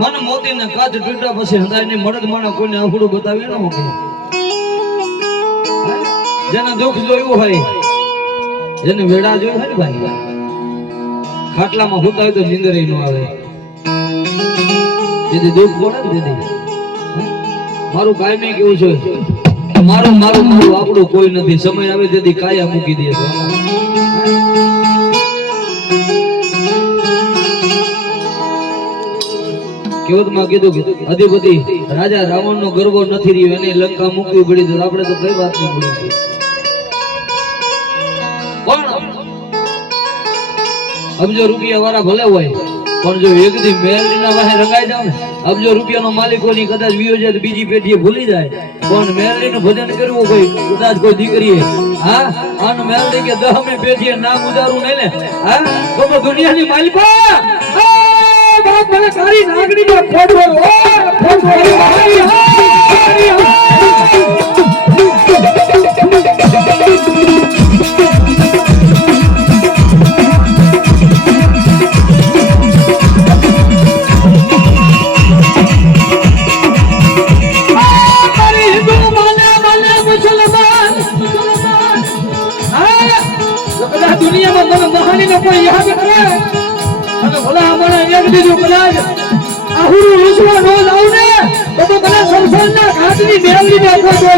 મન મોતી ને કાચ તૂટ્યા પછી હદાય ને મળદ માણા કોઈને આંખડું બતાવી ન મૂકે. જેને દુઃખ જોયું હોય, જેને વેડા જોયું હોય ને ભાઈ, ખાટલામાં હોતા હોય તો નીંદર ન આવે. જેથી દુઃખ પડે ને દીદી, મારું કાયમી કેવું છે, મારું મારું મારું આપણું કોઈ નથી. સમય આવે તેથી કાયા મૂકી દે. કેવતમાં કીધું કે અધિપતિ રાજા રાવણ નો ગર્વ નથી રહ્યો, એને લંકા મૂકવી પડી. તો આપણે તો કઈ વાત નહીં બોલી. પણ અબજો રૂપિયા વાળા ભલે હોય, પણ જો એક દી મેલડીના વાહે રંગાઈ જાવ ને, અબજો રૂપિયાનો માલિકોની કદાચ વિયો જાય તો બીજી પેઢીએ ભૂલી જાય. પણ મેલડીનું ભજન કરવું કોઈ કદાચ કોઈ દીકરીએ, હા, અન મેલડી કે 10મી પેઢીએ નામ ઉજારું નહીં ને, હા, તો દુનિયાની માલિકા બાપ મને સારી નાગણીમાં ખોડવો દુનિયામાં મને મહાની નો કોઈ યાદ કરે અને ભલા મને એક દીધું કદાચ આહુરું લૂસવા નો લાવ ને તો કદાચ સંસારના ઘાટની મેલડી ને ખોટો.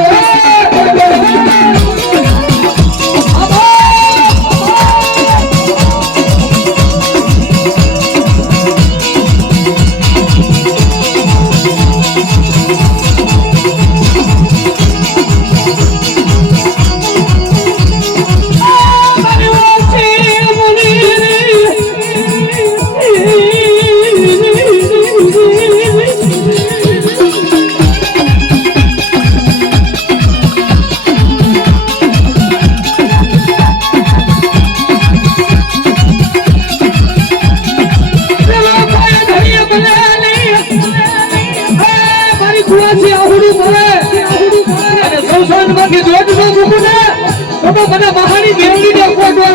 મને મહાની મેલડી ને ખોટો.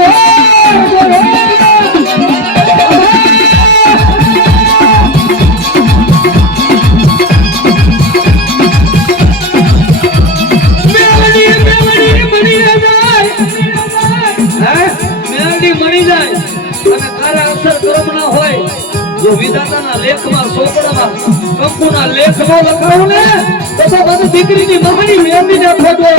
મેલડી મળી જાય અને તારા અક્ષર કર્મ ના હોય, જો વિધાતાના લેખમાં ચોપડામાં કંકુના લેખ નો લખાવું ને તો મને દીકરીની મહાની મેલડી ને ખોટો.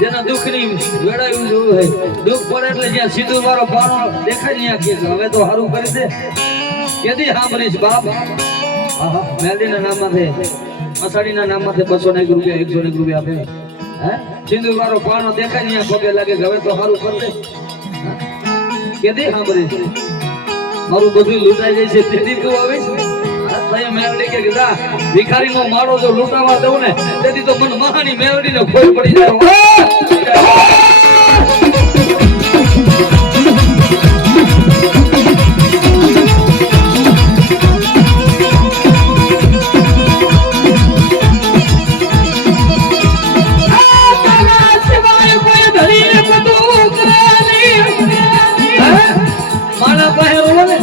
જેના દુઃખની વેડાયું જોયું હોય, દુઃખ પડે એટલે જ્યાં સીધું વાળો પાણો દેખાય ને ત્યાં હવે તો સારું કરી દે. કેદી સાંભળીશ બાપ? મેલડીના નામમાંથી, અષાઢીના નામમાંથી 201 રૂપિયા 101 રૂપિયા આપે. હે, સિંદૂર વાળો પાણો દેખાય ને પગે લાગે હવે તો સારું કરી દે. કેદી સાંભળીશ? મારું બધું લૂંટાઈ જાય છે તેથી તું આવીશ. મેલડી કે ભિખારી નો માળો જો લૂંટાવા દઉં ને તેથી તો મને મહાની મેલડી ને ખોઈ પડી જાય. મારા પાસે રોવે ને,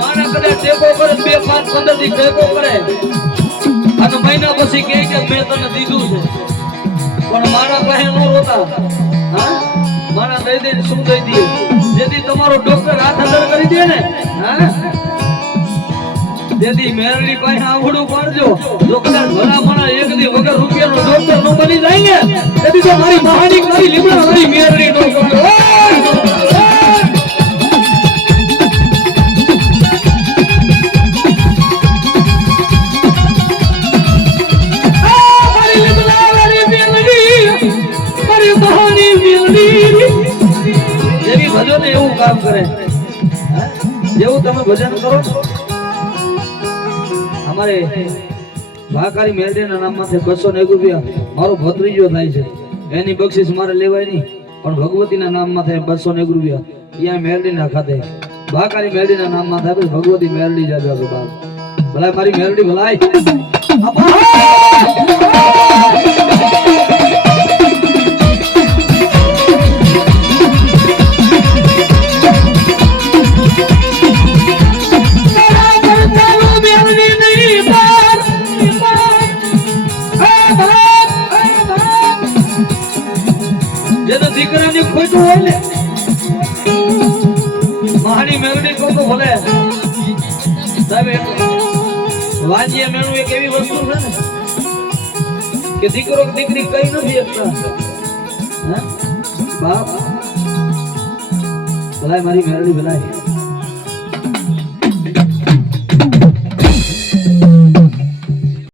મારા કદાચ ટેકો કરે 2, 5, 15 દી ટેકો કરે અને મહિના પછી કહે કે મેં તને દીધું છે, પણ મારા પાસે નો રોતા. હા, મારા દઈ દે શું દઈ દે જેથી તમારો ડોક્ટર હાથ અંદર કરી દે ને. હા, જેથી મેરડી પાસે આવડું પાડજો. જો કદાચ ભલા માણા એક દી વગર રૂપિયાનો ડોક્ટર નો બની જાય ને તેથી તો મારી મહાની કરી લીમડા મારી મેરડી નો કરો. કામ કરે હે? જેવું તમે ભજન કરો અમારે ભાકારી મેરડીના નામમાંથી 201 રૂપિયા મારો ભત્રીજો થાય છે એની બક્ષિસ મારે લેવાય નહીં પણ ભગવતીના નામમાં થાય 201 રૂપિયા ત્યાં મેરડીના ખાતે ભાકારી મેરડીના નામમાં થાય પછી ભગવતી મેરડી જાજો બાપ ભલાય મારી મેરડી ભલાય દીકરાની ખોટું હોય ને મહાની મેળવી કહો તો ભલે સાહેબ વાંજીએ મેળવું એક એવી વસ્તુ છે ને કે દીકરો દીકરી કઈ નથી શકતા બાપ ભલાય મારી મેળવી ભલાય